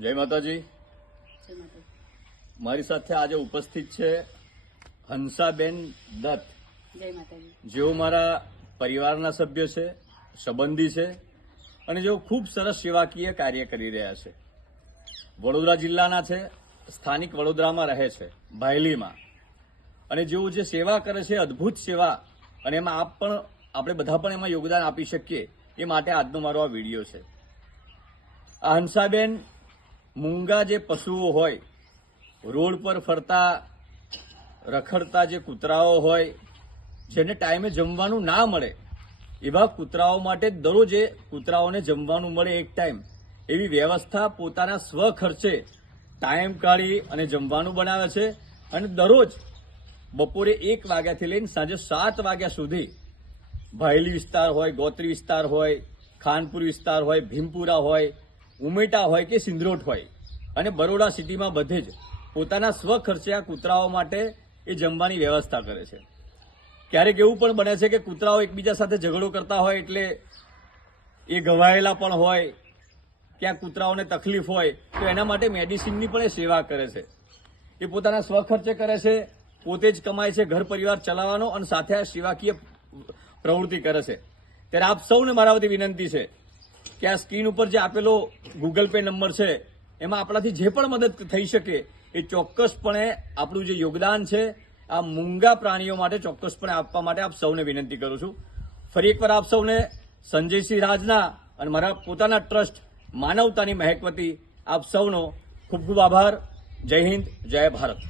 જય માતાજી. મારી સાથે આજે ઉપસ્થિત છે હંસાબેન દત્ત. જય માતાજી. જેઓ મારા પરિવારના સભ્ય છે, સંબંધી છે અને જેઓ ખૂબ સરસ સેવાકીય કાર્ય કરી રહ્યા છે. વડોદરા જિલ્લાના છે, સ્થાનિક વડોદરામાં રહે છે, ભાયલીમાં. અને જેઓ જે સેવા કરે છે, અદ્ભુત સેવા, અને એમાં આપણે બધા પણ એમાં યોગદાન આપી શકીએ એ માટે આજનો મારો આ વિડીયો છે. આ હંસાબેન મૂંગા જે પશુઓ હોય, રોડ પર ફરતા રખડતા જે કૂતરાઓ હોય, જેને ટાઈમે જમવાનું ના મળે, એવા કૂતરાઓ માટે દરરોજ એ કૂતરાઓને જમવાનું મળે એક ટાઈમ, એવી વ્યવસ્થા પોતાના સ્વખર્ચે ટાઈમ કાઢી અને જમવાનું બનાવે છે. અને દરરોજ બપોરે 1 વાગ્યાથી લઈને સાંજે 7 વાગ્યા સુધી ભાયલી વિસ્તાર હોય, ગોત્રી વિસ્તાર હોય, ખાનપુર વિસ્તાર હોય, ભીમપુરા હોય, ઉમેટા હોય કે સિંદરોટ હોય, અને બરોડા સિટીમાં બધે જ પોતાના સ્વખર્ચે આ કૂતરાઓ માટે એ જમવાની વ્યવસ્થા કરે છે. ક્યારેક એવું પણ બને છે કે કૂતરાઓ એકબીજા સાથે ઝઘડો કરતા હોય, એટલે એ ઘવાયેલા પણ હોય, ક્યાં કૂતરાઓને તકલીફ હોય, તો એના માટે મેડિસિનની પણ એ સેવા કરે છે. એ પોતાના સ્વખર્ચે કરે છે, પોતે જ કમાય છે ઘર પરિવાર ચલાવવાનો, અને સાથે આ સેવાકીય પ્રવૃત્તિ કરે છે. ત્યારે આપ સૌને મારા વતી વિનંતી છે કે આ સ્ક્રીન ઉપર જે આપેલો ગૂગલ પે નંબર છે, એમાં આપણાથી જે પણ મદદ થઈ શકે એ ચોક્કસપણે આપણું જે યોગદાન છે આ મૂંગા પ્રાણીઓ માટે ચોક્કસપણે આપવા માટે આપ સૌને વિનંતી કરું છું. ફરી એકવાર આપ સૌને સંજયસિંહ રાજના અને મારા પોતાના ટ્રસ્ટ માનવતાની મહેક વતી આપ સૌનો ખૂબ ખૂબ આભાર. જય હિન્દ, જય ભારત.